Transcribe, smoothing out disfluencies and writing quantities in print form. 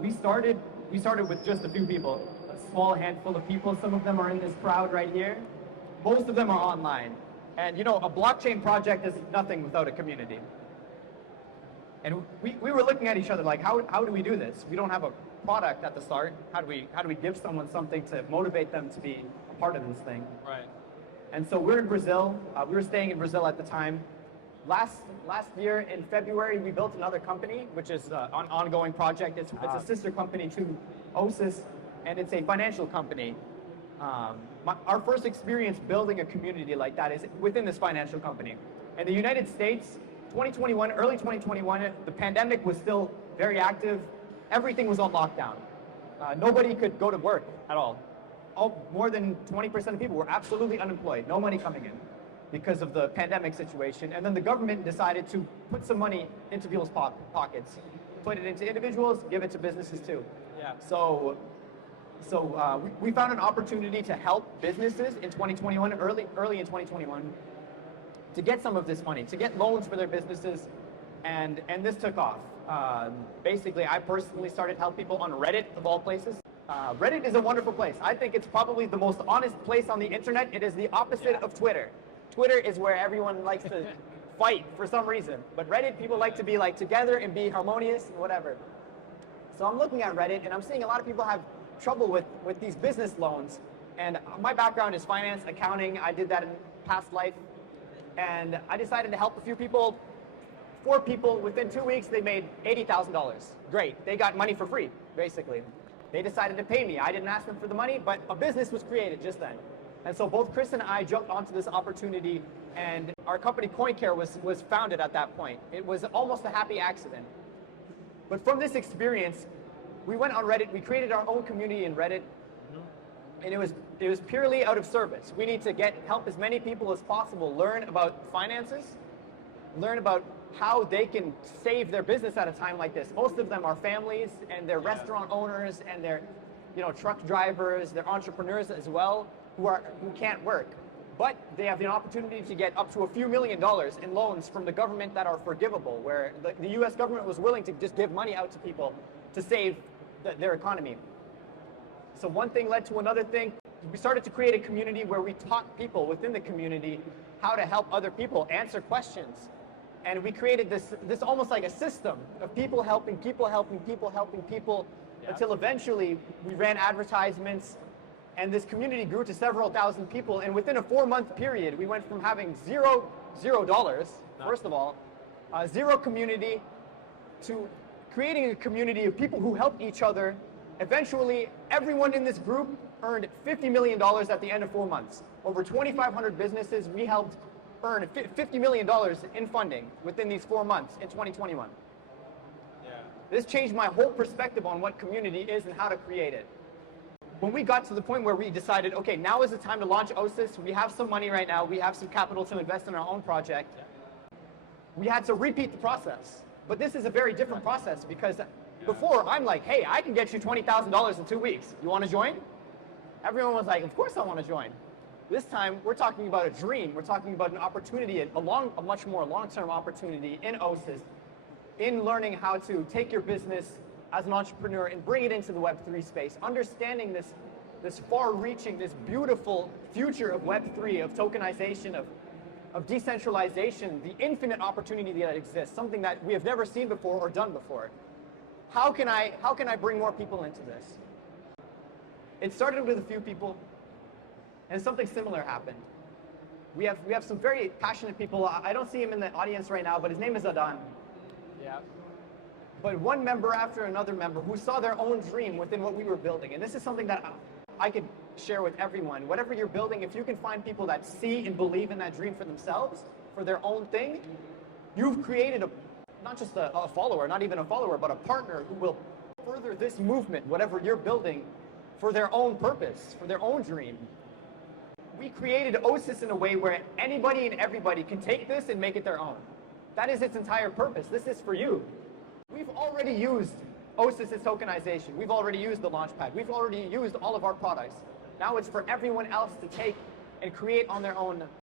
We started with just a few people, a small handful of people. Some of them are in this crowd right here. Most of them are online. And you know, a blockchain project is nothing without a community. And we were looking at each other like, how do we do this? We don't have a product at the start. How do we give someone something to motivate them to be a part of this thing? Right. And so we're in Brazil. We were staying in Brazil at the time. Last year in February, we built another company, which is an ongoing project. It's a sister company to OSIS, and it's a financial company. Our first experience building a community like that is within this financial company. In the United States, 2021, early 2021, the pandemic was still very active. Everything was on lockdown. Nobody could go to work at all. More than 20% of people were absolutely unemployed, no money coming in because of the pandemic situation. And then the government decided to put some money into people's pockets, put it into individuals, give it to businesses too. Yeah. So we found an opportunity to help businesses in 2021, early in 2021, to get some of this money, to get loans for their businesses, and this took off. Basically, I personally started helping people on Reddit, of all places. Reddit is a wonderful place. I think it's probably the most honest place on the internet. It is the opposite of Twitter. Twitter is where everyone likes to fight for some reason. But Reddit, people like to be like together and be harmonious and whatever. So I'm looking at Reddit and I'm seeing a lot of people have trouble with these business loans. And my background is finance, accounting. I did that in past life. And I decided to help a few people. 4 people, within 2 weeks, they made $80,000. Great, they got money for free, basically. They decided to pay me. I didn't ask them for the money, but a business was created just then. And so both Chris and I jumped onto this opportunity, and our company CoinCare was founded at that point. It was almost a happy accident. But from this experience, we went on Reddit, we created our own community in Reddit, and it was purely out of service. We need to help as many people as possible learn about finances, learn about how they can save their business at a time like this. Most of them are families, and they're restaurant owners, and they're truck drivers, they're entrepreneurs as well, who can't work. But they have the opportunity to get up to a few $1 million in loans from the government that are forgivable, where the US government was willing to just give money out to people to save their economy. So one thing led to another thing. We started to create a community where we taught people within the community how to help other people answer questions. And we created this almost like a system of people helping people, helping people, helping people, until eventually we ran advertisements, and this community grew to several thousand people. And within a 4-month period, we went from having $0, first of all, zero community, to creating a community of people who help each other. Eventually, everyone in this group earned $50 million at the end of 4 months. Over 2,500 businesses we helped earn $50 million in funding within these 4 months in 2021. Yeah. This changed my whole perspective on what community is and how to create it. When we got to the point where we decided, okay, now is the time to launch OSIS, we have some money right now, we have some capital to invest in our own project, we had to repeat the process. But this is a very different process, because before I'm like, hey, I can get you $20,000 in 2 weeks. You want to join? Everyone was like, of course I want to join. This time, we're talking about a dream. We're talking about an opportunity, a much more long-term opportunity in OSIS, in learning how to take your business as an entrepreneur and bring it into the Web3 space, understanding this far-reaching, this beautiful future of Web3, of tokenization, of decentralization, the infinite opportunity that exists, something that we have never seen before or done before. How can I bring more people into this? It started with a few people, and something similar happened. We have some very passionate people. I don't see him in the audience right now, but his name is Adan. Yeah. But one member after another member who saw their own dream within what we were building. And this is something that I could share with everyone. Whatever you're building, if you can find people that see and believe in that dream for themselves, for their own thing, you've created not just a follower, not even a follower, but a partner who will further this movement, whatever you're building, for their own purpose, for their own dream. We created OSIS in a way where anybody and everybody can take this and make it their own. That is its entire purpose. This is for you. We've already used OSIS's tokenization. We've already used the Launchpad. We've already used all of our products. Now it's for everyone else to take and create on their own